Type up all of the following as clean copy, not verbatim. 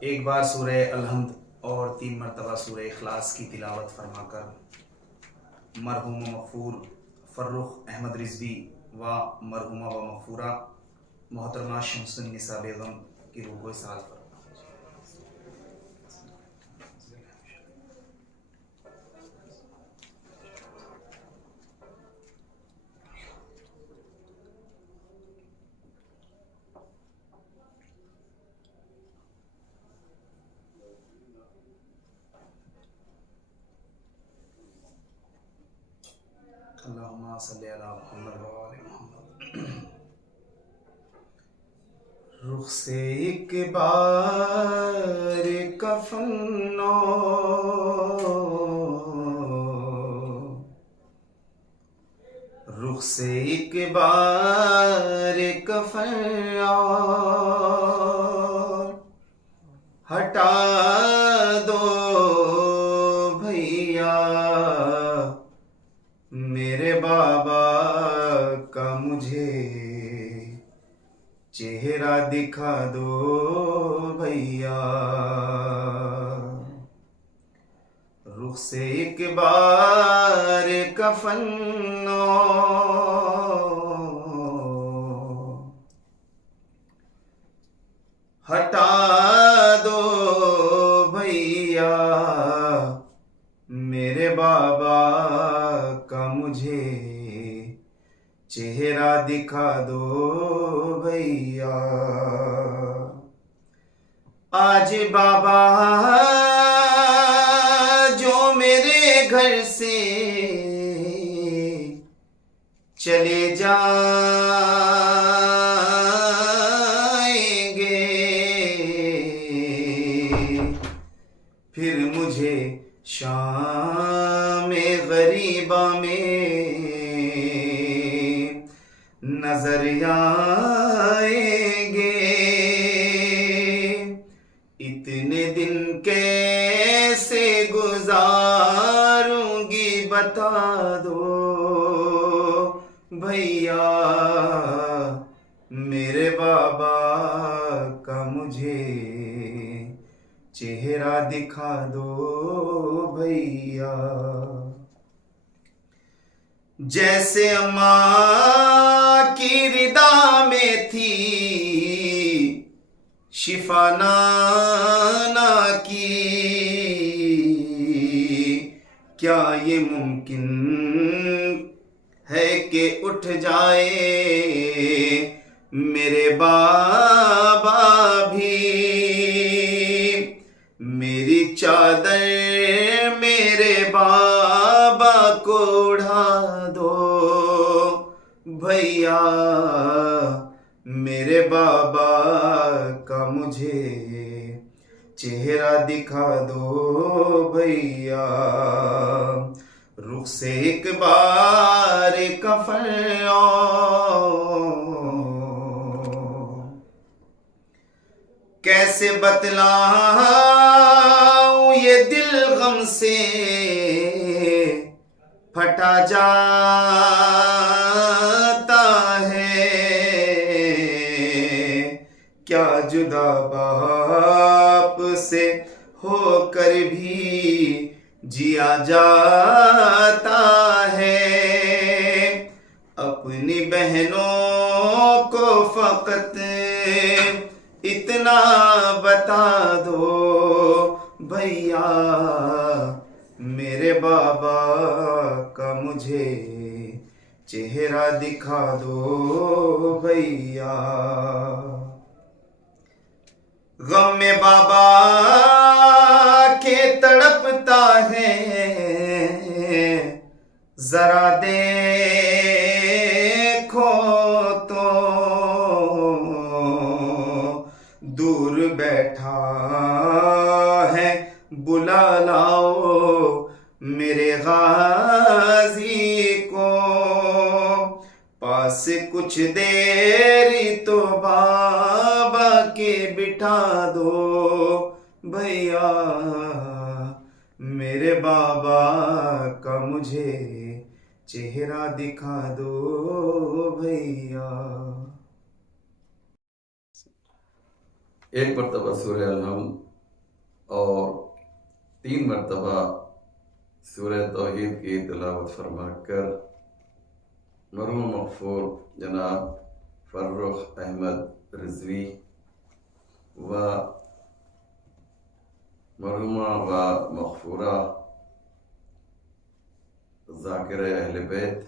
ایک بار سورہ الحمد اور 3 مرتبہ سورہ اخلاص کی تلاوت فرما کر مرحوم و مغفور فرخ احمد رضوی و مرحومہ و مغفورہ محترمہ شمس النساء بیگم کی روح کو اسعاد فرما۔ اللہم صلی علی محمد و آل محمد۔ رخ سے ایک بار کفن رخ سے ایک بار کفن ہٹا دو بھیا، میرے بابا کا مجھے چہرہ دکھا دو بھیا۔ رخ سے ایک بار کفن ہٹا دو بھیا، میرے بابا کا مجھے چہرہ دکھا دو بھیا۔ آج بابا جو میرے گھر سے چلے جائیں گے، پھر مجھے شام غریبہ میں نظر آئیں گے۔ اتنے دن کیسے گزاروں گی بتا دو بھیا، میرے بابا کا مجھے چہرہ دکھا دو بھیا۔ جیسے اماں کی ردا میں تھی شفا نانا کی، کیا یہ ممکن ہے کہ اٹھ جائے میرے بابا بھی؟ میری چادر میرے بابا کو اڑا دو بھیا، میرے بابا کا مجھے چہرہ دکھا دو بھیا۔ رخ سے ایک بار کفن کیسے بتلاؤں یہ دل غم سے پھٹا جاتا ہے، کیا جدا باپ سے ہو کر بھی جیا جاتا ہے؟ اپنی بہنوں کو فقط اتنا بتا دو بھیا، میرے بابا کا مجھے چہرہ دکھا دو بھیا۔ غم میں بابا کے تڑپتا ہے، ذرا دیکھو تو دور بیٹھا ہے، بلا لاؤ میرے غازی کو پاس، کچھ دیر تو بابا کے بٹھا دو بھیا، میرے بابا کا مجھے چہرہ دکھا دو بھیا۔ ایک مرتبہ سورہ الحمد اور 3 مرتبہ سورہ توحید کی تلاوت فرما کر مرحوم مغفور جناب فرخ احمد رضوی و مرحومہ و مغفورہ ذاکرہ اہل بیت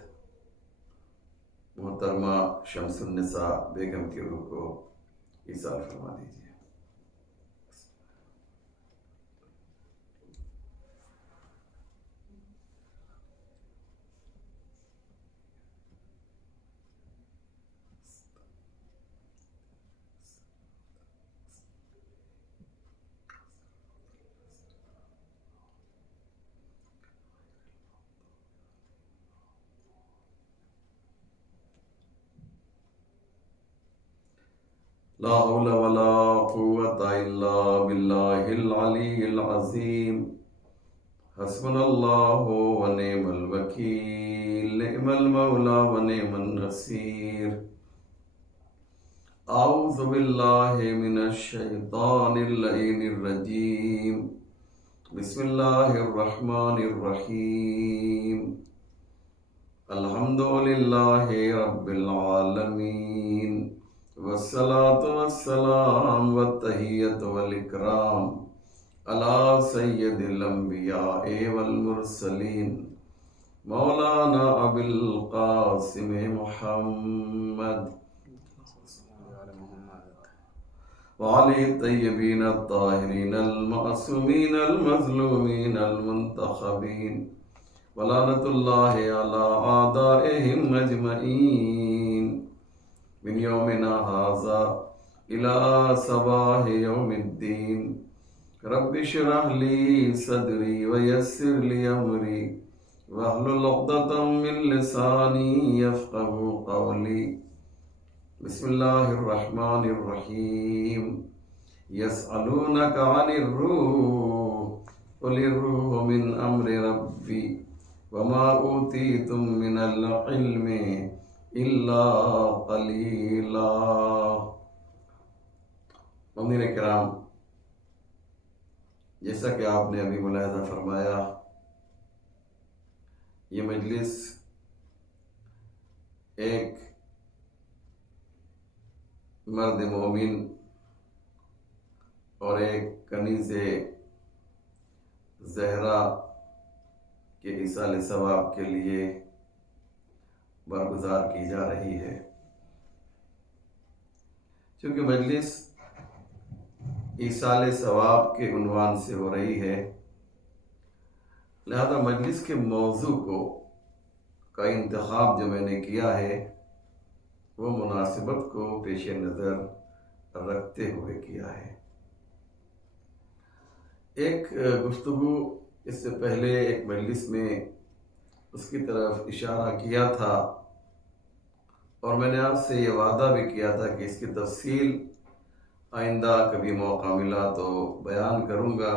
محترمہ شمس النساء بیگم کی روح کو ایصال فرما دیجیے۔ لا حول ولا قوة الا باللہ العلی العظیم، حسبنا اللہ ونعم الوکیل، نعم المولا ونعم النصیر۔ اعوذ باللہ من الشیطان اللعین الرجیم، بسم اللہ الرحمن الرحیم، الحمد للہ رب العالمین، والصلاة والسلام والتحیۃ والاکرام علی سید الانبیاء والمرسلین، مولانا ابی القاسم محمد وعلی الطیبین الطاہرین المعصومین المظلومین المنتخبین، ولعنۃ اللہ علی اعدائہم اجمعین، من یومنا ھذا الی صباح یوم الدین۔ رب اشرح لی صدری ویسر لی امری واحلل عقدۃ من لسانی یفقہوا قولی۔ بسم اللہ الرحمن الرحیم، یسألونک عن الروح قل الروح من امر ربی وما اوتیتم من العلم الا قلیلا۔ مؤمنین کرام، جیسا کہ آپ نے ابھی ملاحظہ فرمایا، یہ مجلس ایک مرد مومن اور ایک کنیز زہرا کے ایصال ثواب کے لیے برگزار کی جا رہی ہے۔ چونکہ مجلس ایصال ثواب کے عنوان سے ہو رہی ہے، لہذا مجلس کے موضوع کا انتخاب جو میں نے کیا ہے وہ مناسبت کو پیش نظر رکھتے ہوئے کیا ہے۔ ایک گفتگو اس سے پہلے ایک مجلس میں اس کی طرف اشارہ کیا تھا، اور میں نے آپ سے یہ وعدہ بھی کیا تھا کہ اس کی تفصیل آئندہ کبھی موقع ملا تو بیان کروں گا۔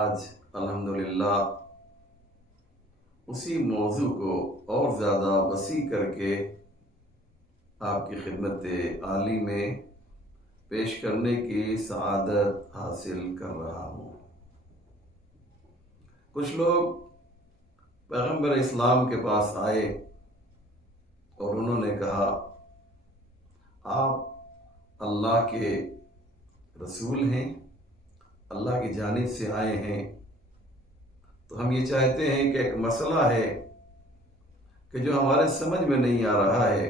آج الحمدللہ اسی موضوع کو اور زیادہ وسیع کر کے آپ کی خدمت عالی میں پیش کرنے کی سعادت حاصل کر رہا ہوں۔ کچھ لوگ پیغمبر اسلام کے پاس آئے اور انہوں نے کہا، آپ اللہ کے رسول ہیں، اللہ کی جانب سے آئے ہیں، تو ہم یہ چاہتے ہیں کہ ایک مسئلہ ہے کہ جو ہمارے سمجھ میں نہیں آ رہا ہے،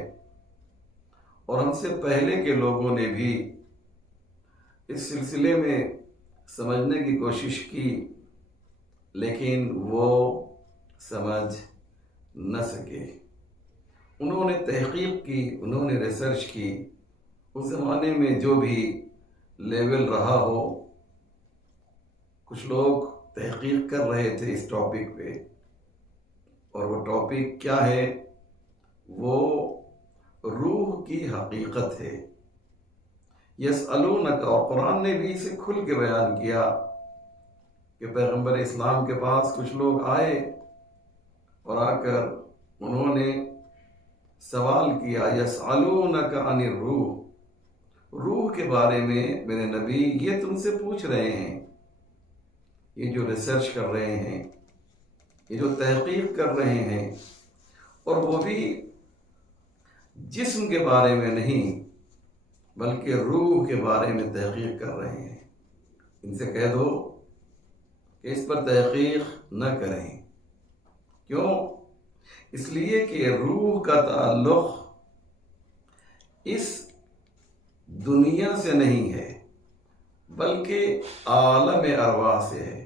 اور ہم سے پہلے کے لوگوں نے بھی اس سلسلے میں سمجھنے کی کوشش کی، لیکن وہ سمجھ نہ سکے۔ انہوں نے تحقیق کی، انہوں نے ریسرچ کی، اس زمانے میں جو بھی لیول رہا ہو، کچھ لوگ تحقیق کر رہے تھے اس ٹاپک پہ، اور وہ ٹاپک کیا ہے؟ وہ روح کی حقیقت ہے۔ یسألونک، اور قرآن نے بھی اسے کھل کے بیان کیا کہ پیغمبر اسلام کے پاس کچھ لوگ آئے اور آ کر انہوں نے سوال کیا، یسألونک عن الروح، روح کے بارے میں میرے نبی یہ تم سے پوچھ رہے ہیں، یہ جو ریسرچ کر رہے ہیں، یہ جو تحقیق کر رہے ہیں، اور وہ بھی جسم کے بارے میں نہیں بلکہ روح کے بارے میں تحقیق کر رہے ہیں، ان سے کہہ دو کہ اس پر تحقیق نہ کریں۔ کیوں؟ اس لیے کہ روح کا تعلق اس دنیا سے نہیں ہے بلکہ عالم ارواح سے ہے۔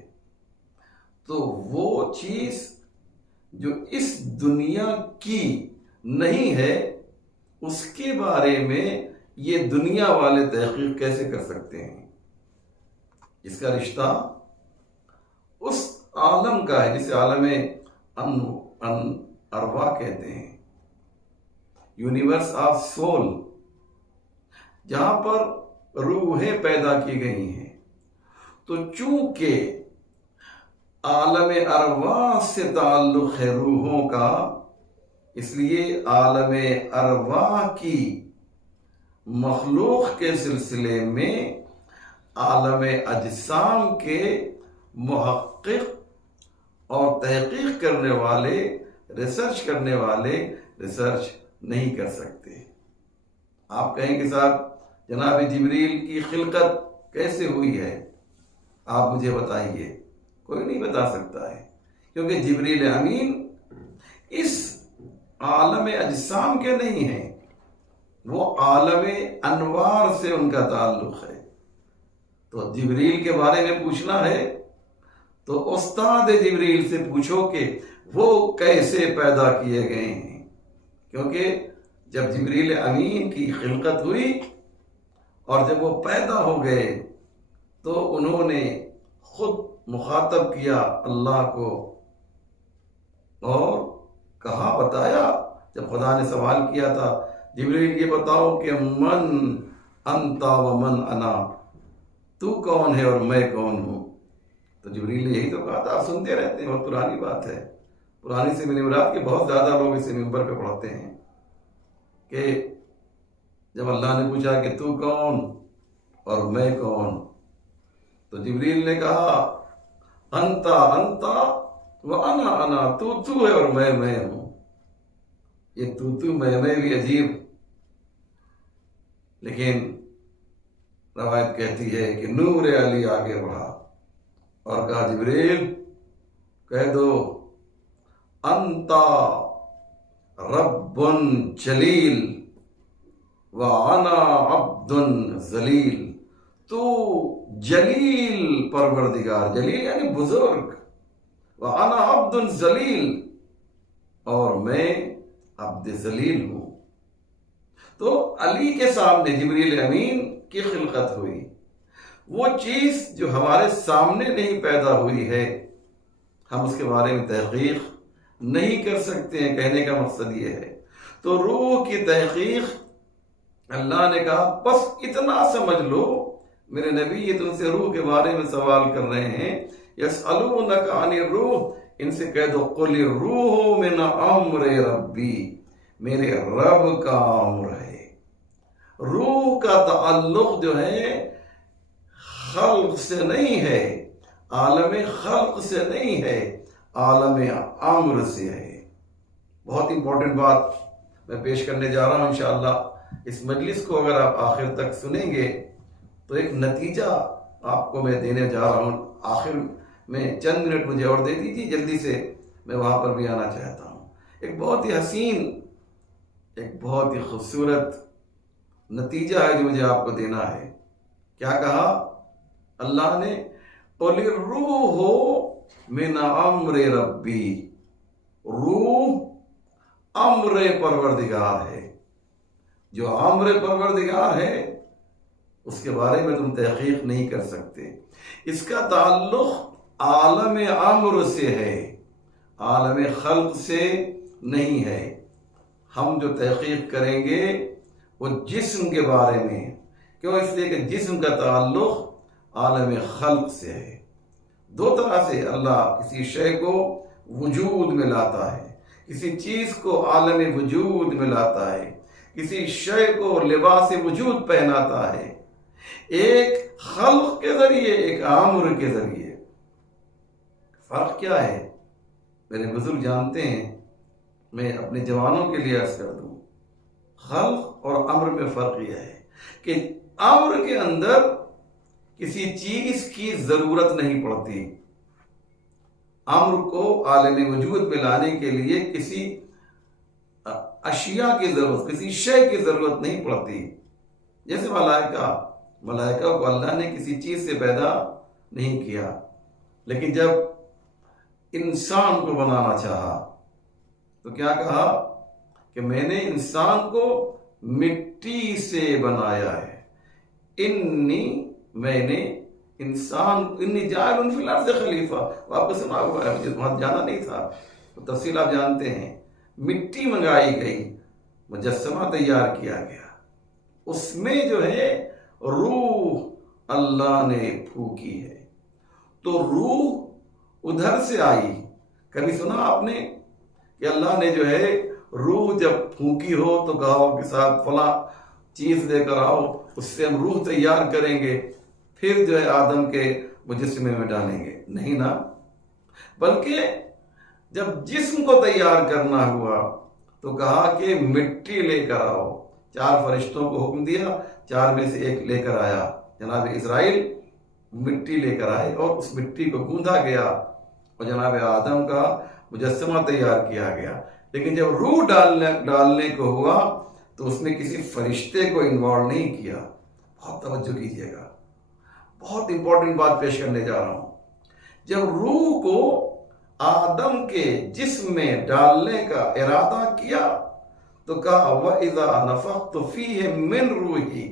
تو وہ چیز جو اس دنیا کی نہیں ہے اس کے بارے میں یہ دنیا والے تحقیق کیسے کر سکتے ہیں؟ اس کا رشتہ اس عالم کا ہے جسے عالم ارواح کہتے ہیں، یونیورس آف سول، جہاں پر روحیں پیدا کی گئی ہیں۔ تو چونکہ عالم ارواح سے تعلق ہے روحوں کا، اس لیے عالم ارواح کی مخلوق کے سلسلے میں عالم اجسام کے محقق اور تحقیق کرنے والے، ریسرچ کرنے والے ریسرچ نہیں کر سکتے۔ آپ کہیں کہ صاحب جناب جبریل کی خلقت کیسے ہوئی ہے، آپ مجھے بتائیے۔ کوئی نہیں بتا سکتا ہے، کیونکہ جبریل امین اس عالم اجسام کے نہیں ہیں، وہ عالم انوار سے ان کا تعلق ہے۔ تو جبریل کے بارے میں پوچھنا ہے تو استاد جبریل سے پوچھو کہ وہ کیسے پیدا کیے گئے ہیں، کیونکہ جب جبریل امین کی خلقت ہوئی اور جب وہ پیدا ہو گئے تو انہوں نے خود مخاطب کیا اللہ کو اور کہا، بتایا، جب خدا نے سوال کیا تھا جبریل یہ بتاؤ کہ من انتا و من انا، تو کون ہے اور میں کون ہوں؟ تو جبریل نے یہی تو کہا تھا۔ آپ سنتے رہتے ہیں، بہت پرانی بات ہے، پرانی سے میری مراد کہ بہت زیادہ لوگ اسے ممبر پہ پڑھتے ہیں کہ جب اللہ نے پوچھا کہ تو کون اور میں کون، تو جبریل نے کہا انتا انتا و انا انا، تو ہے اور میں ہوں۔ یہ تو میں بھی عجیب، لیکن روایت کہتی ہے کہ نور علی آگے بڑھا اور کہا جبریل کہہ دو انتا رب جلیل وانا عبد ذلیل، تو جلیل پروردگار، جلیل یعنی بزرگ، وانا عبد ذلیل، اور میں عبد ذلیل ہوں۔ تو علی کے سامنے جبریل امین کی خلقت ہوئی، وہ چیز جو ہمارے سامنے نہیں پیدا ہوئی ہے، ہم اس کے بارے میں تحقیق نہیں کر سکتے ہیں۔ کہنے کا مقصد یہ ہے، تو روح کی تحقیق اللہ نے کہا بس اتنا سمجھ لو میرے نبی، یہ تم سے روح کے بارے میں سوال کر رہے ہیں، یسألونک عن الروح، ان سے کہہ دو قل الروح من امر ربی، میرے رب کا امر ہے۔ روح کا تعلق جو ہے خلق سے نہیں ہے، عالم خلق سے نہیں ہے، عالم امر سے ہے۔ بہت امپورٹنٹ بات میں پیش کرنے جا رہا ہوں انشاءاللہ۔ اس مجلس کو اگر آپ آخر تک سنیں گے تو ایک نتیجہ آپ کو میں دینے جا رہا ہوں۔ آخر میں چند منٹ مجھے اور دے دیجیے، جلدی سے میں وہاں پر بھی آنا چاہتا ہوں۔ ایک بہت ہی حسین، ایک بہت ہی خوبصورت نتیجہ ہے جو مجھے آپ کو دینا ہے۔ کیا کہا اللہ نے؟ قُلِ الرُّوحُ مِنْ أَمْرِ رَبِّي، روح امر پروردگار ہے۔ جو امر پروردگار ہے اس کے بارے میں تم تحقیق نہیں کر سکتے، اس کا تعلق عالم امر سے ہے، عالم خلق سے نہیں ہے۔ ہم جو تحقیق کریں گے وہ جسم کے بارے میں، کیوں؟ اس لیے کہ جسم کا تعلق عالم خلق سے ہے۔ دو طرح سے اللہ کسی شے کو وجود میں لاتا ہے، کسی چیز کو عالم وجود میں لاتا ہے، کسی شے کو لباس وجود پہناتا ہے۔ ایک خلق کے ذریعے، ایک امر کے ذریعے۔ فرق کیا ہے؟ میرے بزرگ جانتے ہیں، میں اپنے جوانوں کے لیے عرض کر دوں، خلق اور امر میں فرق یہ ہے کہ امر کے اندر کسی چیز کی ضرورت نہیں پڑتی، امر کو عالم وجود میں لانے کے لیے کسی اشیاء کی ضرورت، کسی شے کی ضرورت نہیں پڑتی۔ جیسے ملائکہ کو اللہ نے کسی چیز سے پیدا نہیں کیا، لیکن جب انسان کو بنانا چاہا تو کیا کہا کہ میں نے انسان کو مٹی سے بنایا ہے، میں نے انی جاعل فی الارض خلیفہ۔ وہ آپ کو سنا ہوا ہے، مجھے وہاں جانا نہیں تھا، تو تفصیل آپ جانتے ہیں۔ مٹی منگائی گئی، مجسمہ تیار کیا گیا، اس میں جو ہے روح اللہ نے پھونکی ہے، تو روح ادھر سے آئی۔ کبھی سنا آپ نے کہ اللہ نے جو ہے روح جب پھونکی ہو تو کہا ہو کہ صاحب فلاں چیز لے کر آؤ، اس سے ہم روح تیار کریں گے، پھر جو ہے آدم کے مجسمے میں ڈالیں گے؟ نہیں نا، بلکہ جب جسم کو تیار کرنا ہوا تو کہا کہ مٹی لے کر آؤ۔ 4 فرشتوں کو حکم دیا، 4 میں سے ایک لے کر آیا، جناب اسرائیل مٹی لے کر آئے، اور اس مٹی کو گوندھا گیا اور جناب آدم کا مجسمہ تیار کیا گیا۔ لیکن جب روح ڈالنے کو ہوا تو اس میں کسی فرشتے کو انوالو نہیں کیا۔ بہت توجہ کیجیے گا، بہت امپورٹنٹ بات پیش کرنے جا رہا ہوں۔ جب روح کو آدم کے جسم میں ڈالنے کا ارادہ کیا تو کہا وَإِذَا نَفَخْتُ فِيهِ مِنْ رُوحِي،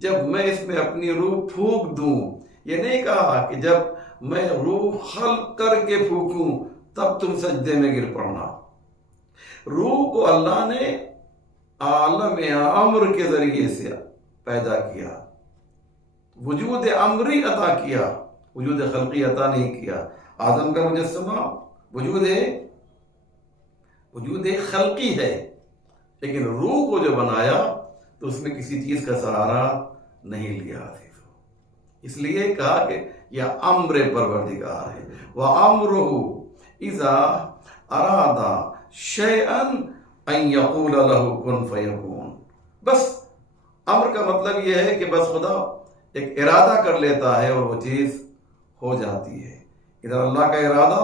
جب میں اس میں اپنی روح پھونک دوں۔ یہ نہیں کہا کہ جب میں روح خلق کر کے پھونکوں تب تم سجدے میں گر پڑنا۔ روح کو اللہ نے عالم امر کے ذریعے سے پیدا کیا، وجود امری عطا کیا، وجود خلقی عطا نہیں کیا۔ آدم کا مجسمہ وجود خلقی ہے، لیکن روح کو جو بنایا تو اس میں کسی چیز کا سہارا نہیں لیا۔ اس لیے کہا کہ یہ امر پروردگار ہے، وَأَمْرُهُ إِذَا أَرَادَ شَيْئًا أَن يَقُولَ لَهُ كُن فَيَكُونُ۔ بس امر کا مطلب یہ ہے کہ بس خدا ایک ارادہ کر لیتا ہے اور وہ چیز ہو جاتی ہے۔ ادھر اللہ کا ارادہ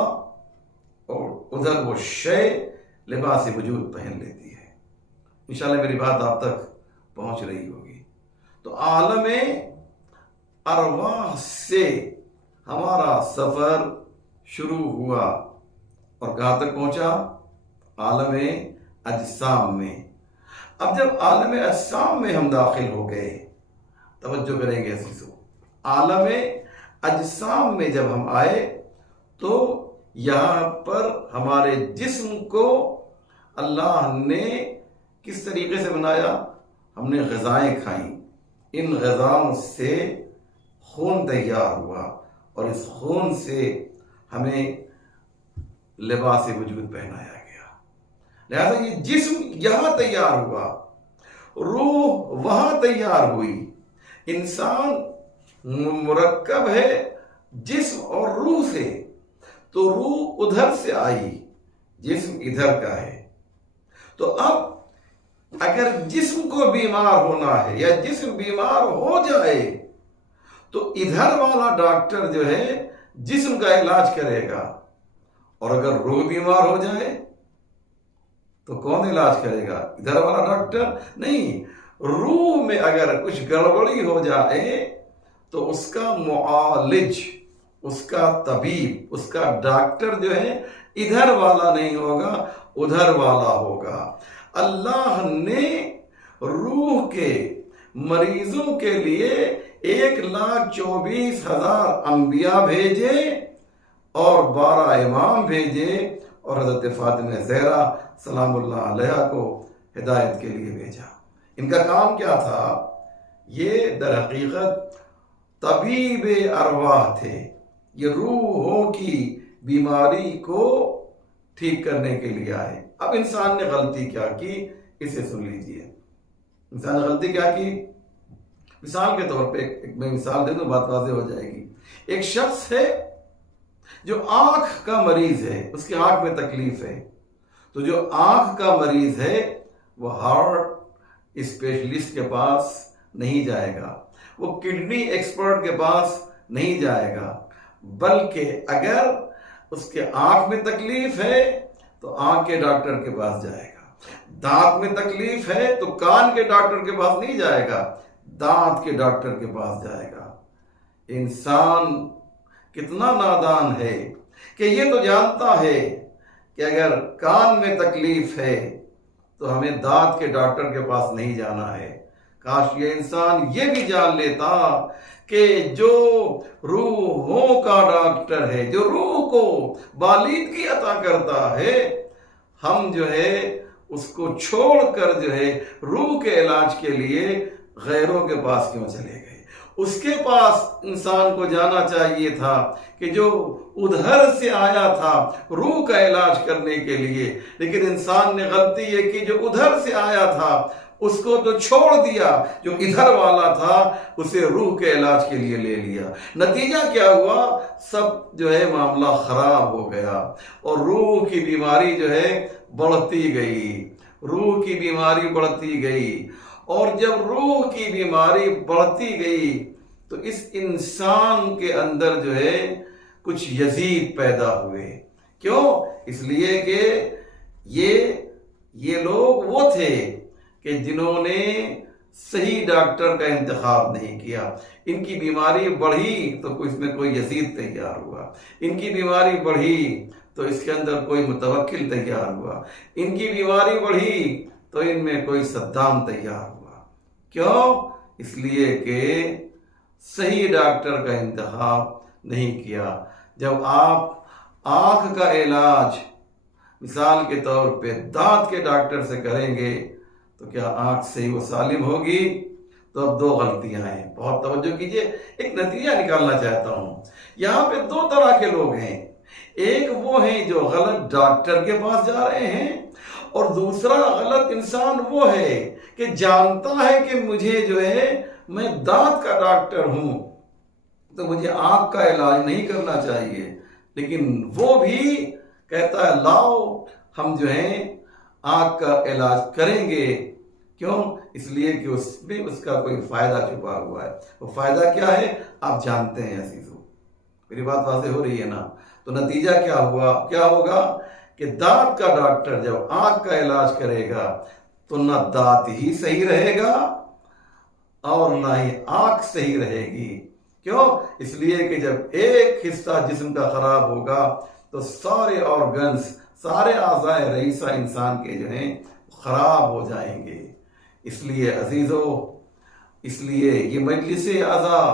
اور ادھر وہ شے لباس وجود پہن لیتی ہے۔ انشاءاللہ میری بات آپ تک پہنچ رہی ہوگی۔ تو عالم ارواح سے ہمارا سفر شروع ہوا اور کہاں تک پہنچا؟ عالم اجسام میں۔ اب جب عالم اجسام میں ہم داخل ہو گئے، توجہ کریں گے عزیزو، عالم اجسام میں جب ہم آئے تو یہاں پر ہمارے جسم کو اللہ نے کس طریقے سے بنایا؟ ہم نے غذائیں کھائیں، ان غذاؤں سے خون تیار ہوا اور اس خون سے ہمیں لباس وجود پہنایا گیا۔ لہذا یہ جسم یہاں تیار ہوا، روح وہاں تیار ہوئی۔ انسان مرکب ہے جسم اور روح سے، تو روح ادھر سے آئی، جسم ادھر کا ہے۔ تو اب اگر جسم کو بیمار ہونا ہے یا جسم بیمار ہو جائے تو ادھر والا ڈاکٹر جو ہے جسم کا علاج کرے گا، اور اگر روح بیمار ہو جائے تو کون علاج کرے گا؟ ادھر والا ڈاکٹر نہیں، روح میں اگر کچھ گڑبڑی ہو جائے تو اس کا معالج، اس کا طبیب، اس کا ڈاکٹر جو ہے ادھر والا نہیں ہوگا، ادھر والا ہوگا۔ اللہ نے روح کے مریضوں کے لیے 1,24,000 انبیاء بھیجے اور 12 امام بھیجے، اور حضرت فاطمہ زہرا سلام اللہ علیہ کو ہدایت کے لیے بھیجا۔ ان کا کام کیا تھا؟ یہ در حقیقت طبیب ارواح تھے، یہ روحوں کی بیماری کو ٹھیک کرنے کے لیے آئے۔ اب انسان نے غلطی کیا کی، اسے سن لیجئے۔ انسان نے غلطی کیا کی؟ مثال کے طور پہ ایک میں مثال دے دوں، بات واضح ہو جائے گی. ایک شخص ہے جو آنکھ کا مریض ہے، اس کی آنکھ میں تکلیف ہے، تو جو آنکھ کا مریض ہے وہ ہارٹ اسپیشلسٹ کے پاس نہیں جائے گا، وہ کڈنی ایکسپرٹ کے پاس نہیں جائے گا، بلکہ اگر اس کے آنکھ میں تکلیف ہے تو آنکھ کے ڈاکٹر کے پاس جائے گا، دانت میں تکلیف ہے تو کان کے ڈاکٹر کے پاس نہیں جائے گا، دانت کے ڈاکٹر کے پاس جائے گا. انسان کتنا نادان ہے کہ یہ تو جانتا ہے کہ اگر کان میں تکلیف ہے تو ہمیں دانت کے ڈاکٹر کے پاس نہیں جانا ہے. کاش یہ انسان یہ بھی جان لیتا کہ جو روحوں کا ڈاکٹر ہے، جو روح کو بالیدگی عطا کرتا ہے، ہم جو ہے اس کو چھوڑ کر جو ہے روح کے علاج کے لیے غیروں کے پاس کیوں چلے گئے. اس کے پاس انسان کو جانا چاہیے تھا کہ جو ادھر سے آیا تھا روح کا علاج کرنے کے لیے، لیکن انسان نے غلطی یہ کی، جو ادھر سے آیا تھا اس کو تو چھوڑ دیا، جو ادھر والا تھا اسے روح کے علاج کے لیے لے لیا. نتیجہ کیا ہوا؟ سب جو ہے معاملہ خراب ہو گیا اور روح کی بیماری جو ہے بڑھتی گئی، روح کی بیماری بڑھتی گئی. اور جب روح کی بیماری بڑھتی گئی تو اس انسان کے اندر جو ہے کچھ یزید پیدا ہوئے. کیوں؟ اس لیے کہ یہ لوگ وہ تھے کہ جنہوں نے صحیح ڈاکٹر کا انتخاب نہیں کیا. ان کی بیماری بڑھی تو اس میں کوئی یزید تیار ہوا، ان کی بیماری بڑھی تو اس کے اندر کوئی متوکل تیار ہوا، ان کی بیماری بڑھی تو ان میں کوئی صدام تیار ہوا. کیوں؟ اس لیے کہ صحیح ڈاکٹر کا انتخاب نہیں کیا. جب آپ آنکھ کا علاج مثال کے طور پہ دانت کے ڈاکٹر سے کریں گے تو کیا آنکھ صحیح و سالم ہوگی؟ تو اب دو غلطیاں ہیں، بہت توجہ کیجئے، ایک نتیجہ نکالنا چاہتا ہوں. یہاں پہ دو طرح کے لوگ ہیں، ایک وہ ہیں جو غلط ڈاکٹر کے پاس جا رہے ہیں، اور دوسرا غلط انسان وہ ہے کہ جانتا ہے کہ مجھے جو ہے میں دانت کا ڈاکٹر ہوں تو مجھے آنکھ کا علاج نہیں کرنا چاہیے، لیکن وہ بھی کہتا ہے لاؤ ہم جو ہیں آنکھ کا علاج کریں گے. کیوں؟ اس لیے کہ اس میں اس کا کوئی فائدہ چھپا ہوا ہے. وہ فائدہ کیا ہے آپ جانتے ہیں عزیزو، میری بات واضح ہو رہی ہے نا؟ تو نتیجہ کیا ہوگا کہ دانت کا ڈاکٹر جب آنکھ کا علاج کرے گا تو نہ دانت ہی صحیح رہے گا اور نہ ہی آنکھ صحیح رہے گی. کیوں؟ اس لیے کہ جب ایک حصہ جسم کا خراب ہوگا تو سارے آرگنز، سارے اعضاء رئیسہ انسان کے جو ہیں خراب ہو جائیں گے. اس لیے عزیزو، اس لیے یہ مجلس عزا،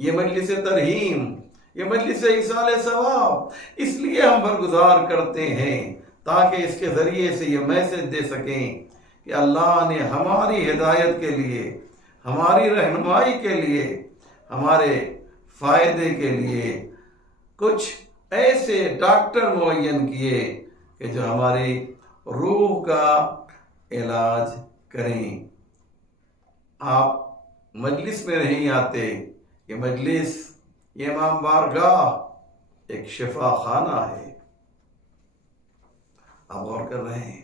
یہ مجلس ترحیم، یہ مجلس ایصال ثواب اس لیے ہم برگزار کرتے ہیں تاکہ اس کے ذریعے سے یہ میسج دے سکیں کہ اللہ نے ہماری ہدایت کے لیے، ہماری رہنمائی کے لیے، ہمارے فائدے کے لیے کچھ ایسے ڈاکٹر معین کیے کہ جو ہماری روح کا علاج کریں. آپ مجلس میں نہیں آتے، یہ مجلس، یہ امام بارگاہ ایک شفا خانہ ہے. آپ غور کر رہے ہیں،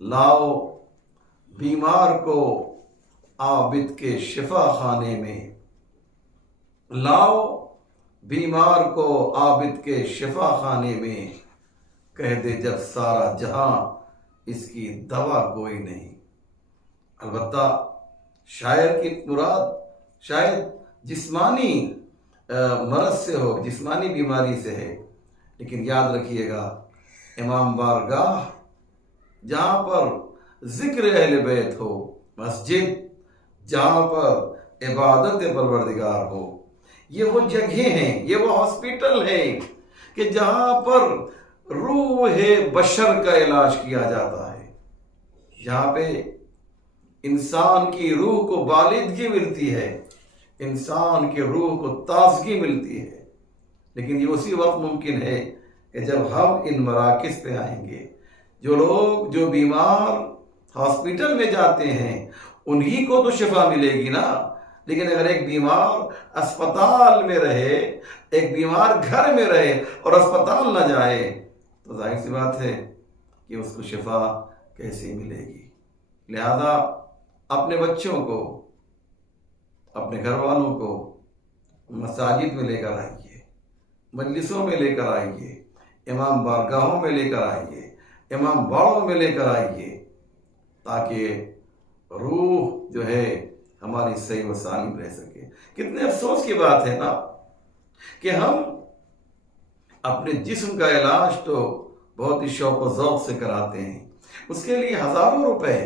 لاؤ بیمار کو عابد کے شفا خانے میں، لاؤ بیمار کو عابد کے شفا خانے میں، کہہ دے جب سارا جہاں اس کی دوا کوئی نہیں. البتہ شاعر کی مراد شاید جسمانی مرض سے ہو، جسمانی بیماری سے ہے، لیکن یاد رکھیے گا امام بارگاہ جہاں پر ذکر اہل بیت ہو، مسجد جہاں پر عبادت پروردگار ہو، یہ وہ جگہیں ہیں، یہ وہ ہاسپٹل ہیں کہ جہاں پر روح بشر کا علاج کیا جاتا ہے. یہاں پہ انسان کی روح کو بالیدگی ملتی ہے، انسان کی روح کو تازگی ملتی ہے. لیکن یہ اسی وقت ممکن ہے کہ جب ہم ان مراکز پہ آئیں گے. جو لوگ، جو بیمار ہاسپٹل میں جاتے ہیں انہی کو تو شفا ملے گی نا. لیکن اگر ایک بیمار اسپتال میں رہے، ایک بیمار گھر میں رہے اور اسپتال نہ جائے تو ظاہر سی بات ہے کہ اس کو شفا کیسے ملے گی؟ لہذا اپنے بچوں کو، اپنے گھر والوں کو مساجد میں لے کر آئیے، مجلسوں میں لے کر آئیے، امام بارگاہوں میں لے کر آئیے، امام باڑوں میں لے کر آئیے، تاکہ روح جو ہے ہماری صحیح و سالم رہ سکے۔ کتنے افسوس کی بات ہے نا کہ ہم اپنے جسم کا علاج تو بہت ہی شوق و ذوق سے کراتے ہیں، اس کے لیے ہزاروں روپے،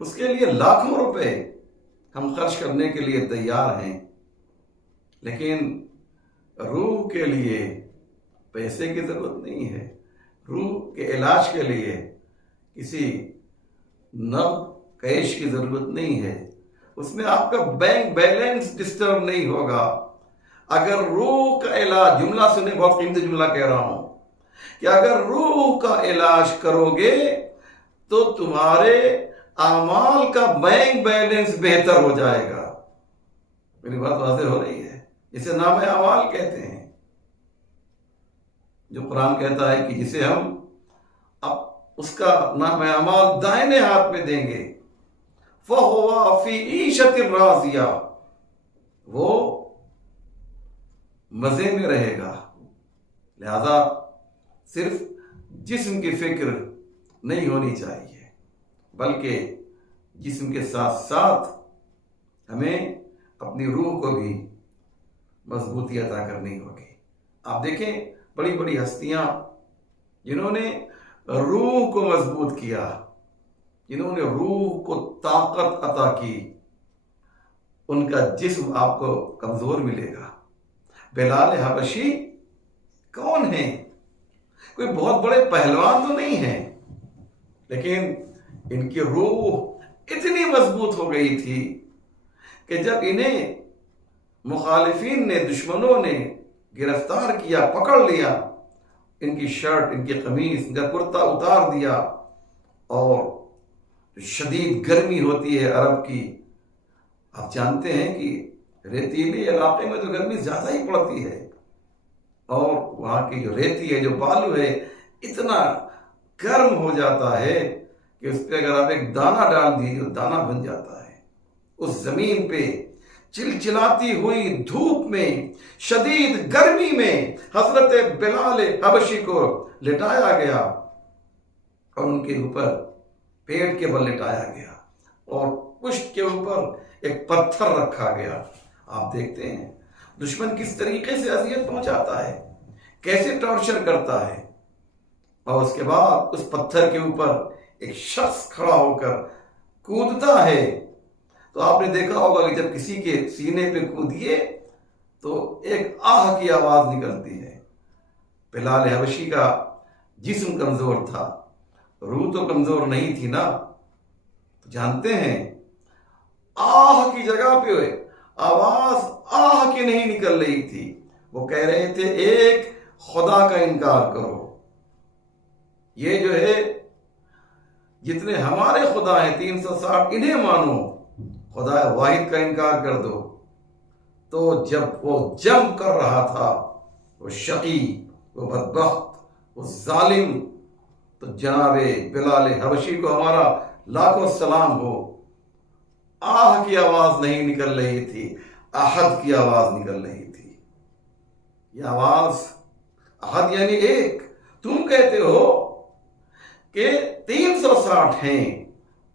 اس کے لیے لاکھوں روپے ہم خرچ کرنے کے لیے تیار ہیں، لیکن روح کے لیے پیسے کی ضرورت نہیں ہے، روح کے علاج کے لیے کسی نقد کیش کی ضرورت نہیں ہے، اس میں آپ کا بینک بیلنس ڈسٹرب نہیں ہوگا۔ اگر روح کا علاج، جملہ سنیں، بہت قیمتی جملہ کہہ رہا ہوں، کہ اگر روح کا علاج کرو گے تو تمہارے اعمال کا بینک بیلنس بہتر ہو جائے گا۔ میری بات واضح ہو رہی ہے؟ جسے نام اعمال کہتے ہیں، جو قرآن کہتا ہے کہ جسے ہم اب اس کا نام اعمال دائنے ہاتھ میں دیں گے، فَهُوَ فِي عِيشَةٍ رَاضِيَةٍ، وہ مزے میں رہے گا۔ لہذا صرف جسم کی فکر نہیں ہونی چاہیے، بلکہ جسم کے ساتھ ساتھ ہمیں اپنی روح کو بھی مضبوطی عطا کرنی ہوگی۔ آپ دیکھیں بڑی بڑی ہستیاں جنہوں نے روح کو مضبوط کیا، جنہوں نے روح کو طاقت عطا کی، ان کا جسم آپ کو کمزور ملے گا۔ بلال حبشی کون ہیں؟ کوئی بہت بڑے پہلوان تو نہیں ہیں، لیکن ان کی روح اتنی مضبوط ہو گئی تھی کہ جب انہیں مخالفین نے، دشمنوں نے گرفتار کیا، پکڑ لیا، ان کی شرٹ، ان کی قمیص، ان کا کرتا اتار دیا، اور شدید گرمی ہوتی ہے عرب کی، آپ جانتے ہیں کہ ریتیلے علاقے میں تو گرمی زیادہ ہی پڑتی ہے، اور وہاں کی جو ریتی ہے، جو بالو ہے، اتنا گرم ہو جاتا ہے کہ اس پہ اگر آپ ایک دانہ ڈال دیجیے تو دانہ بن جاتا ہے۔ اس زمین پہ چلچلاتی ہوئی دھوپ میں، شدید گرمی میں حضرت بلال حبشی کو لٹایا گیا، اور ان کے اوپر پیٹ کے بل لٹایا گیا، اور پشت کے اوپر ایک پتھر رکھا گیا۔ آپ دیکھتے ہیں دشمن کس طریقے سے اذیت پہنچاتا ہے، کیسے ٹارچر کرتا ہے، اور اس کے بعد اس پتھر کے اوپر ایک شخص کھڑا ہو کر کودتا ہے۔ تو آپ نے دیکھا ہوگا کہ جب کسی کے سینے پہ کودیے تو ایک آہ کی آواز نکلتی ہے۔ بلال حبشی کا جسم کمزور تھا، روح تو کمزور نہیں تھی نا، تو جانتے ہیں آہ کی جگہ پہ آواز آہ کی نہیں نکل رہی تھی، وہ کہہ رہے تھے ایک خدا کا انکار کرو، یہ جو ہے جتنے ہمارے خدا ہیں 360 انہیں مانو، خدا واحد کا انکار کر دو۔ تو جب وہ جنگ کر رہا تھا، وہ شقی، وہ بدبخت، وہ ظالم، تو جناب بلال حبشی کو ہمارا لاکھوں سلام ہو، آہ کی آواز نہیں نکل رہی تھی، احد کی آواز نکل رہی تھی۔ یہ آواز، احد یعنی ایک، تم کہتے ہو کہ 360 ہیں،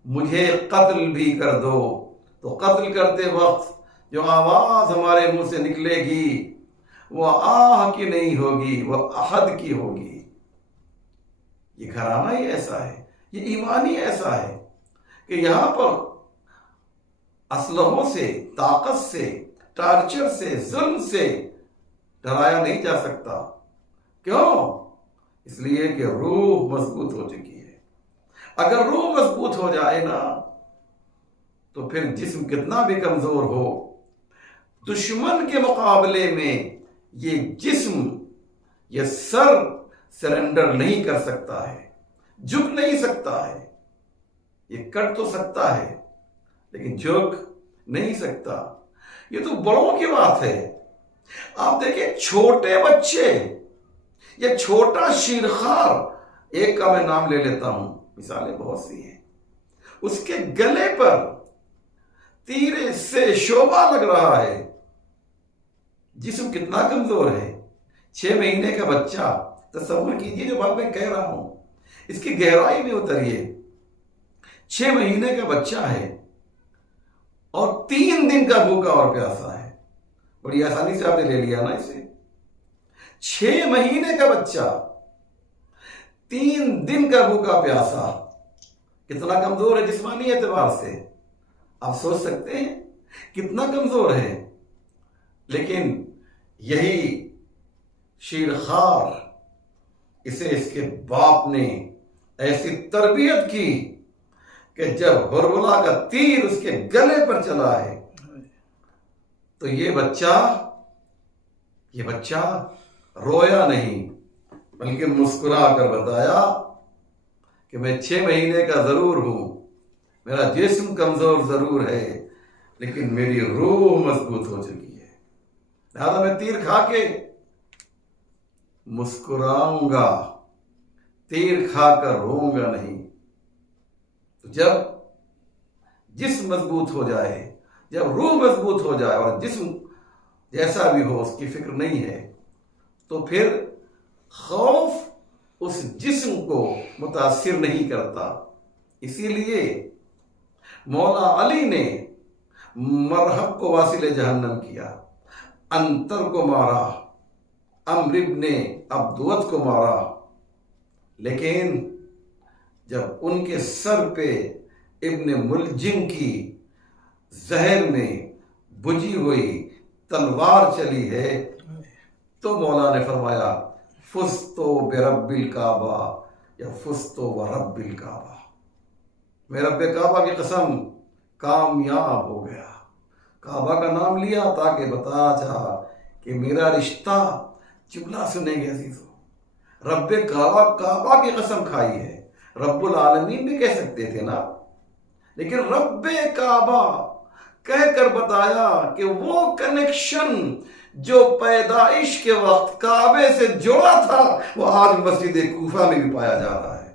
مجھے قتل بھی کر دو، تو قتل کرتے وقت جو آواز ہمارے منہ سے نکلے گی وہ آہ کی نہیں ہوگی، وہ احد کی ہوگی۔ یہ گھرانہ ہی ایسا ہے، یہ ایمان ہی ایسا ہے کہ یہاں پر اسلحوں سے، طاقت سے، ٹارچر سے، ظلم سے ڈرایا نہیں جا سکتا۔ کیوں؟ اس لیے کہ روح مضبوط ہو چکی ہے۔ اگر روح مضبوط ہو جائے نا تو پھر جسم کتنا بھی کمزور ہو، دشمن کے مقابلے میں یہ جسم، یہ سر سرنڈر نہیں کر سکتا ہے، جھک نہیں سکتا ہے۔ یہ کٹ تو سکتا ہے لیکن جھک نہیں سکتا. یہ تو بڑوں کی بات ہے. آپ دیکھیں چھوٹے بچے یا چھوٹا شیرخوار، ایک کا میں نام لے لیتا ہوں، مثالیں بہت سی ہیں، اس کے گلے پر تیر سے شعبہ لگ رہا ہے. جسم کتنا کمزور ہے. 6 مہینے کا بچہ، تصور کیجئے جو بات میں کہہ رہا ہوں، اس کی گہرائی میں اتریے. 6 مہینے کا بچہ ہے اور 3 دن کا بھوکا اور پیاسا ہے. بڑی آسانی سے آپ نے لے لیا نا اسے. 6 مہینے کا بچہ، 3 دن کا بھوکا پیاسا، کتنا کمزور ہے جسمانی اعتبار سے. آپ سوچ سکتے ہیں کتنا کمزور ہے. لیکن یہی شیرخوار، اسے اس کے باپ نے ایسی تربیت کی کہ جب ہربلا کا تیر اس کے گلے پر چلا ہے تو یہ بچہ رویا نہیں، بلکہ مسکرا کر بتایا کہ میں 6 مہینے کا ضرور ہوں، میرا جسم کمزور ضرور ہے، لیکن میری روح مضبوط ہو چکی ہے، لہذا میں تیر کھا کے مسکراؤں گا، تیر کھا کر روؤں گا نہیں. تو جب جسم مضبوط ہو جائے، جب روح مضبوط ہو جائے اور جسم جیسا بھی ہو اس کی فکر نہیں ہے، تو پھر خوف اس جسم کو متاثر نہیں کرتا. اسی لیے مولا علی نے مرحب کو واصل جہنم کیا، انتر کو مارا، عمرو ابن عبدوت کو مارا، لیکن جب ان کے سر پہ ابن ملجم کی زہر میں بجھی ہوئی تلوار چلی ہے تو مولا نے فرمایا فزتو برب الکعبہ یا فزتو ورب الکعبہ، میں رب کعبہ کی قسم کامیاب ہو گیا. کعبہ کا نام لیا تاکہ بتانا چاہا کہ میرا رشتہ جملہ سنیں گے عزیزو، رب کعبہ کی قسم کھائی ہے. رب العالمین بھی کہہ سکتے تھے نا، لیکن رب کعبہ کہہ کر بتایا کہ وہ کنیکشن جو پیدائش کے وقت کعبے سے جوڑا تھا وہ آج مسجد کوفہ میں بھی پایا جا رہا ہے.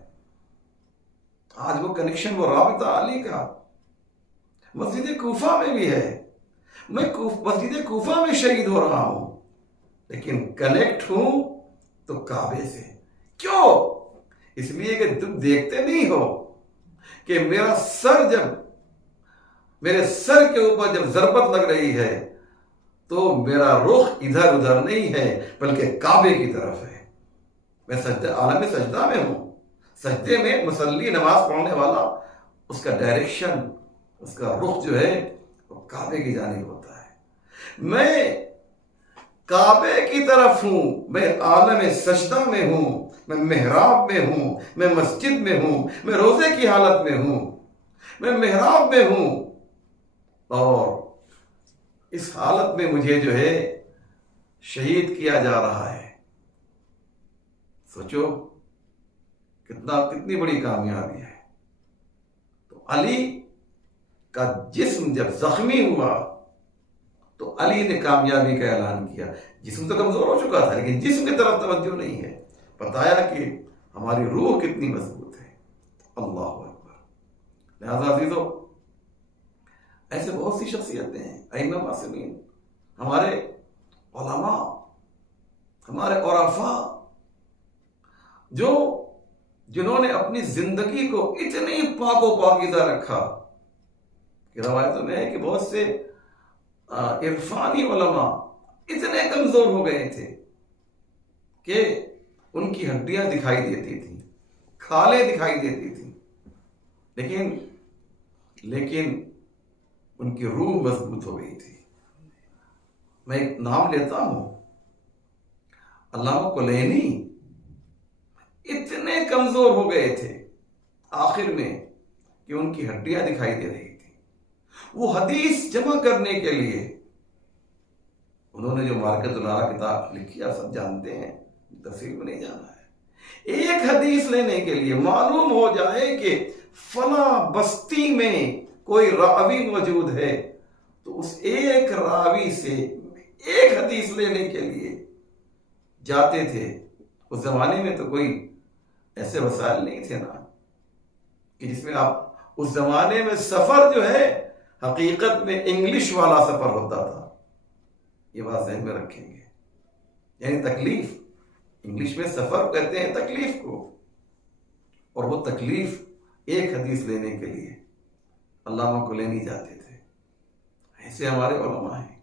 آج وہ کنیکشن، وہ رابطہ علی کا مسجد کوفہ میں بھی ہے. میں مسجد کوفہ میں شہید ہو رہا ہوں، لیکن کنیکٹ ہوں تو کعبے سے. کیوں؟ اس لیے کہ تم دیکھتے نہیں ہو کہ میرے سر کے اوپر جب ضربت لگ رہی ہے تو میرا رخ ادھر ادھر نہیں ہے بلکہ کعبے کی طرف ہے. میں عالم سجدہ میں ہوں. سجدے میں مصلی، نماز پڑھنے والا، اس کا ڈائریکشن، اس کا رخ جو ہے وہ کعبے کی جانب ہوتا ہے. میں کعبے کی طرف ہوں، میں عالم سجدہ میں ہوں، میں محراب میں ہوں، میں مسجد میں ہوں، میں روزے کی حالت میں ہوں، میں محراب میں ہوں، اور اس حالت میں مجھے جو ہے شہید کیا جا رہا ہے. سوچو کتنی بڑی کامیابی ہے. تو علی کا جسم جب زخمی ہوا تو علی نے کامیابی کا اعلان کیا. جسم تو کمزور ہو چکا تھا لیکن جسم کی طرف توجہ نہیں ہے، بتایا کہ ہماری روح کتنی مضبوط ہے. اللہ اکبر. لہذا عزیزو، ایسے بہت سی شخصیتیں ہیں، ائمہ معصومین، ہمارے علماء، ہمارے عرفاء، جنہوں نے اپنی زندگی کو اتنی پاک و پاکیزہ رکھا کہ روایتوں میں ہے کہ بہت سے عرفانی علماء اتنے کمزور ہو گئے تھے کہ ان کی ہڈیاں دکھائی دیتی تھیں، کھالیں دکھائی دیتی تھیں، لیکن ان کی روح مضبوط ہو گئی تھی. میں ایک نام لیتا ہوں، علامہ کلینی اتنے کمزور ہو گئے تھے آخر میں کہ ان کی ہڈیاں دکھائی دے رہی تھی. وہ حدیث جمع کرنے کے لیے انہوں نے جو مارکت النارا کتاب لکھی، آپ سب جانتے ہیں، تفصیل میں نہیں جانا ہے. ایک حدیث لینے کے لیے معلوم ہو جائے کہ فلاں بستی میں کوئی راوی موجود ہے، تو اس ایک راوی سے ایک حدیث لینے کے لیے جاتے تھے. اس زمانے میں تو کوئی ایسے وسائل نہیں تھے نا کہ جس میں آپ، اس زمانے میں سفر جو ہے حقیقت میں انگلش والا سفر ہوتا تھا. یہ بات ذہن میں رکھیں گے. یعنی تکلیف، انگلش میں سفر کہتے ہیں تکلیف کو، اور وہ تکلیف ایک حدیث لینے کے لیے علامہ کو لینی جاتے تھے. ایسے ہمارے علماء ہیں،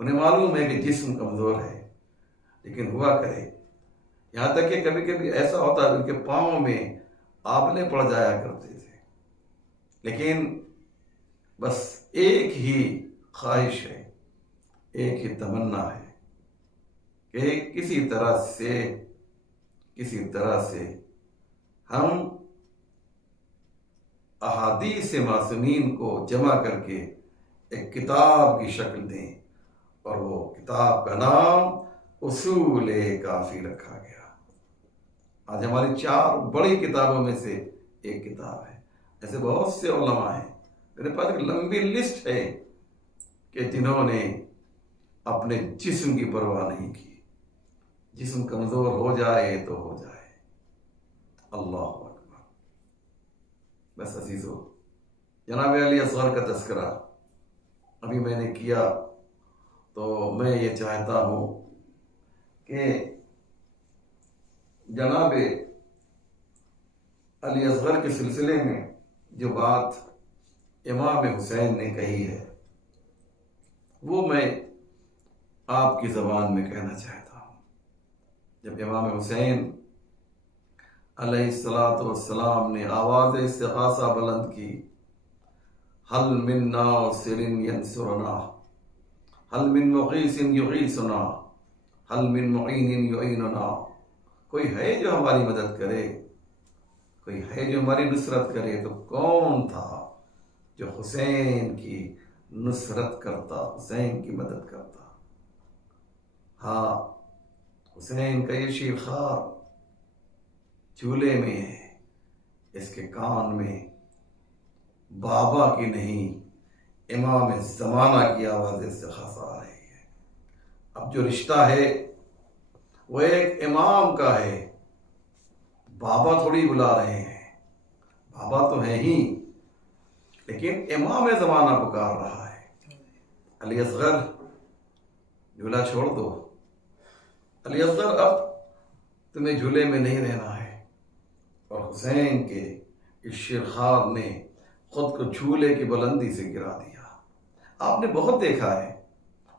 انہیں معلوم ہے کہ جسم کمزور ہے، لیکن ہوا کرے. یہاں تک کہ کبھی کبھی ایسا ہوتا ہے ان کے پاؤں میں آبلے پڑ جایا کرتے تھے، لیکن بس ایک ہی خواہش ہے، ایک ہی تمنا ہے کہ کسی طرح سے ہم احادیث معصومین کو جمع کر کے ایک کتاب کی شکل دیں، اور وہ کتاب کا نام اصول کافی رکھا گیا. آج ہماری 4 بڑی کتابوں میں سے ایک کتاب ہے. ایسے بہت سے علماء ہیں، میرے پاس ایک لمبی لسٹ ہے کہ جنہوں نے اپنے جسم کی پرواہ نہیں کی. جسم کمزور ہو جائے تو ہو جائے. اللہ اکبر. بس عزیزو، جناب علی اصغر کا تذکرہ ابھی میں نے کیا، تو میں یہ چاہتا ہوں کہ جناب علی اصغر کے سلسلے میں جو بات امام حسین نے کہی ہے وہ میں آپ کی زبان میں کہنا چاہتا ہوں. جب امام حسین علیہ السلام نے آواز استغاثہ بلند کی، حل من ناصر ینصرنا، حل من مغیث یغیثنا، حل من معین یعیننا، کوئی ہے جو ہماری مدد کرے، کوئی ہے جو ہماری نصرت کرے. تو کون تھا جو حسین کی نصرت کرتا، حسین کی مدد کرتا؟ ہاں، حسین کا یہ شیرخوار جھولے میں ہے، اس کے کان میں بابا کی نہیں امام زمانہ کی آواز استغاثہ آ رہی ہے. اب جو رشتہ ہے وہ ایک امام کا ہے، بابا تھوڑی بلا رہے ہیں، بابا تو ہیں ہی، لیکن امام زمانہ پکار رہا ہے. علی اصغر جھولا چھوڑ دو، علی اصغر اب تمہیں جھولے میں نہیں رہنا ہے. اور حسین کے اس شیرخوار نے خود کو جھولے کی بلندی سے گرا دیا. آپ نے بہت دیکھا ہے،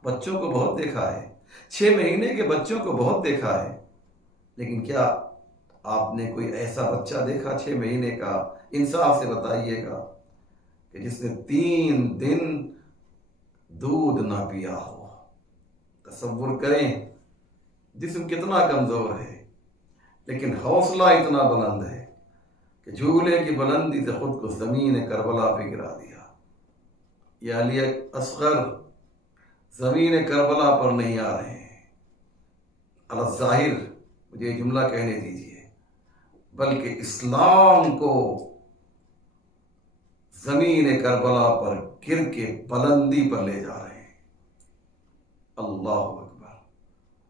بچوں کو بہت دیکھا ہے، 6 مہینے کے بچوں کو بہت دیکھا ہے، لیکن کیا آپ نے کوئی ایسا بچہ دیکھا 6 مہینے کا، انصاف سے بتائیے گا، کہ جس نے 3 دن دودھ نہ پیا ہو؟ تصور کریں جسم کتنا کمزور ہے، لیکن حوصلہ اتنا بلند ہے کہ جھولے کی بلندی سے خود کو زمین کربلا پہ گرا دیا. یہ علی اصغر زمین کربلا پر نہیں آ رہے ہیں، الظاہر مجھے یہ جملہ کہنے دیجیے، بلکہ اسلام کو زمین کربلا پر گر کے بلندی پر لے جا رہے ہیں. اللہ اکبر.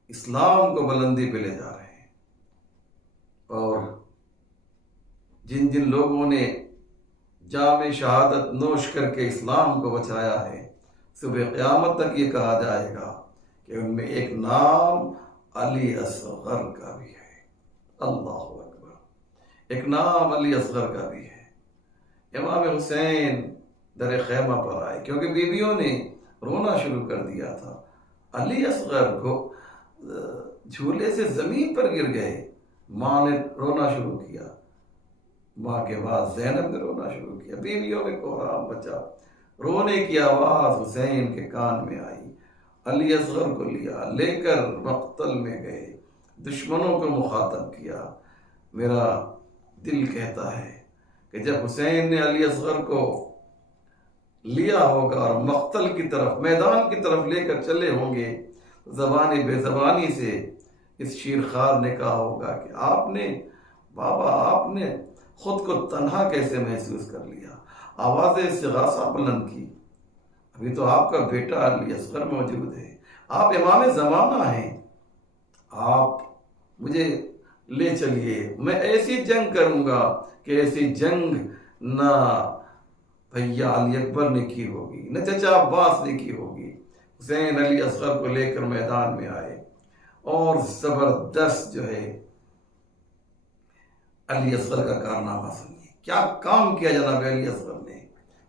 اسلام کو بلندی پہ لے جا رہے ہیں. اور جن جن لوگوں نے جام شہادت نوش کر کے اسلام کو بچایا ہے، صبح قیامت تک یہ کہا جائے گا کہ ان میں ایک نام علی اصغر کا بھی ہے. اللہ اکبر. ایک نام علی اصغر کا بھی ہے. امام حسین در خیمہ پر آئے کیونکہ بیویوں نے رونا شروع کر دیا تھا. علی اصغر کو جھولے سے زمین پر گر گئے. ماں نے رونا شروع کیا، ماں کے بعد زینب نے رونا شروع کیا، بیویوں میں کوہرام بچا. رونے کی آواز حسین کے کان میں آئی. علی اصغر کو لے کر مقتل میں گئے، دشمنوں کو مخاطب کیا. میرا دل کہتا ہے کہ جب حسین نے علی اصغر کو لیا ہوگا اور مقتل کی طرف، میدان کی طرف لے کر چلے ہوں گے، زبانی بے زبانی سے اس شیرخوار نے کہا ہوگا کہ آپ نے بابا، آپ نے خود کو تنہا کیسے محسوس کر لیا؟ آواز استغاثہ بلند کی. ابھی تو آپ کا بیٹا علی اصغر موجود ہے، آپ امام زمانہ ہیں، آپ مجھے لے چلیے، میں ایسی جنگ کروں گا کہ ایسی جنگ نہ بھیا علی اکبر نے کی ہوگی، نہ چچا عباس نے کی ہوگی۔ حسین علی اصغر کو لے کر میدان میں آئے اور زبردست جو ہے علی اصغر کا کارنامہ سنیے، کیا کام کیا جناب علی اصغر نے۔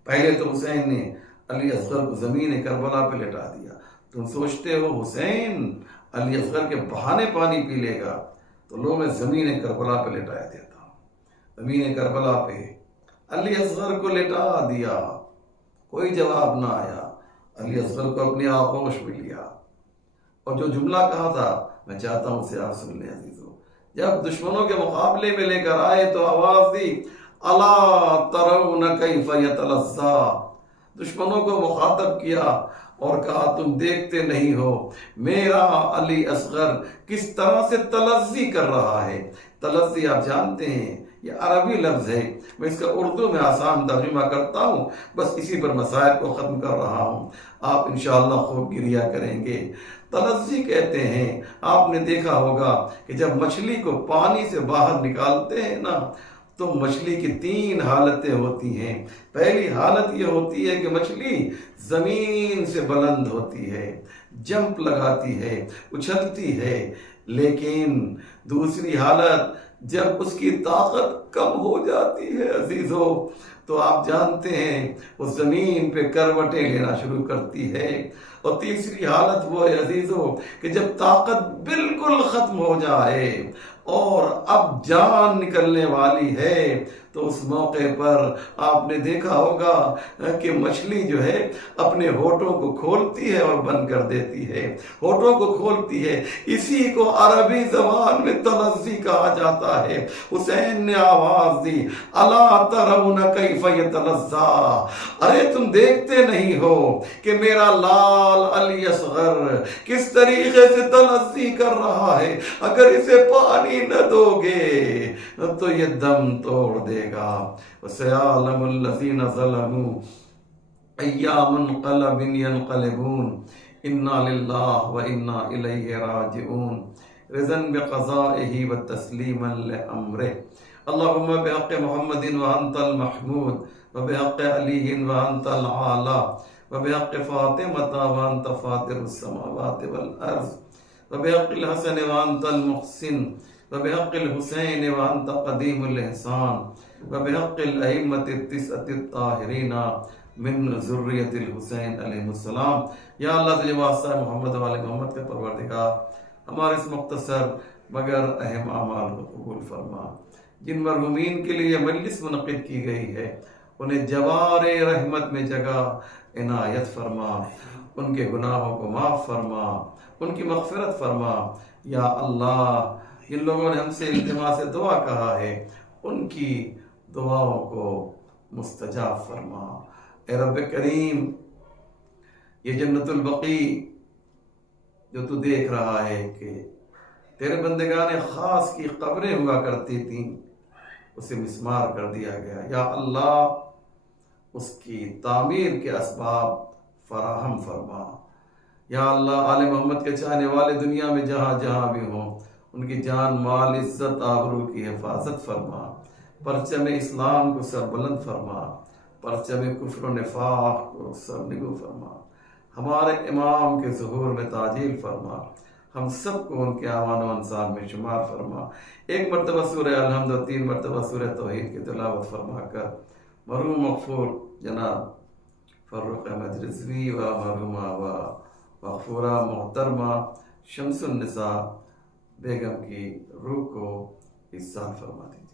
پہلے تو حسین نے علی اصغر کو زمین کربلا پہ لٹا دیا۔ تم سوچتے ہو حسین علی اصغر کے بہانے پانی پی لے گا؟ تو لوگ میں زمین کربلا پہ لٹایا دیتا ہوں۔ زمین کربلا پہ علی اصغر کو لٹا دیا، کوئی جواب نہ آیا۔ علی اصغر کو اپنی آغوش میں لیا اور جو جملہ کہا تھا میں چاہتا ہوں اسے آپ سن لیں عزیزو۔ جب دشمنوں کے مقابلے میں لے کر آئے تو آواز دی الا ترون کیف یتلظی، دشمنوں کو مخاطب کیا اور کہا تم دیکھتے نہیں ہو میرا علی اصغر کس طرح سے تلظی کر رہا ہے۔ تلظی آپ جانتے ہیں یہ عربی لفظ ہے، میں اس کا اردو میں آسان ترجمہ کرتا ہوں، بس اسی پر مسائل کو ختم کر رہا ہوں، آپ انشاءاللہ خوب گریہ کریں گے۔ تلظی کہتے ہیں، آپ نے دیکھا ہوگا کہ جب مچھلی کو پانی سے باہر نکالتے ہیں نا تو مچھلی کی 3 حالتیں ہوتی ہیں۔ پہلی حالت یہ ہوتی ہے کہ مچھلی زمین سے بلند ہوتی ہے، جمپ لگاتی ہے، اچھلتی ہے، لیکن دوسری حالت جب اس کی طاقت کم ہو جاتی ہے عزیزو تو آپ جانتے ہیں وہ زمین پہ کروٹیں لینا شروع کرتی ہے۔ اور تیسری حالت وہ ہے عزیزو کہ جب طاقت بالکل ختم ہو جائے اور اب جان نکلنے والی ہے تو اس موقع پر آپ نے دیکھا ہوگا کہ مچھلی جو ہے اپنے ہونٹوں کو کھولتی ہے اور بند کر دیتی ہے، ہونٹوں کو کھولتی ہے، اسی کو عربی زبان میں تلظی کہا جاتا ہے۔ حسین نے آواز دی الا ترون کیف یتلظی، ارے تم دیکھتے نہیں ہو کہ میرا لال علی اصغر کس طریقے سے تلظی کر رہا ہے، اگر اسے پانی نہ دو گے تو یہ دم توڑ دے گا۔ وَسَيَعْلَمُ الَّذِينَ ظَلَمُوا أَيَّ مُنْقَلَبٍ يَنْقَلِبُونَ إِنَّا لِلَّهِ وَإِنَّا إِلَيْهِ رَاجِعُونَ رِضًا بِقَضَائِهِ وَتَسْلِيمًا لِأَمْرِهِ اللهم بحق محمد وأنت المحمود وبحق علي وأنت العالى وبحق فاطمة وأنت فاطر السماوات والأرض وبحق الحسن وأنت المحسن وبحق الحسين وأنت قديم الإحسان وبحق الأئمة التسعة الطاهرين من ذریۃ الحسین علیہ السلام۔ یا اللہ تجھے واسطہ محمد والے محمد کا پروردگار ہمارے اس مختصر مگر اہم اعمال کو قبول فرما۔ جن مرحومین کے لیے یہ مجلس منعقد کی گئی ہے انہیں جوار رحمت میں جگہ عنایت فرما، ان کے گناہوں کو معاف فرما، ان کی مغفرت فرما۔ یا اللہ جن لوگوں نے ہم سے التماس سے دعا کہا ہے ان کی دعاؤں کو مستجاب فرما۔ اے رب کریم یہ جنت البقیع جو تو دیکھ رہا ہے کہ تیرے بندگان خاص کی قبریں ہوا کرتی تھیں اسے مسمار کر دیا گیا، یا اللہ اس کی تعمیر کے اسباب فراہم فرما۔ یا اللہ آل محمد کے چاہنے والے دنیا میں جہاں جہاں بھی ہوں ان کی جان مال عزت آبرو کی حفاظت فرما، پرچم اسلام کو سر بلند فرما، پرچم کفر و نفاق کو سر نگو فرما، ہمارے امام کے ظہور میں تعجیل فرما، ہم سب کو ان کے اعوان و انصار میں شمار فرما۔ 1 مرتبہ سورہ الحمد و 3 مرتبہ سورہ توحید کی تلاوت فرما کر مرحوم مغفور جناب فرخ احمد رضوی و مرحومہ و مغفورہ محترمہ شمس النساء بیگم کی روح کو احسان فرما دیجیے۔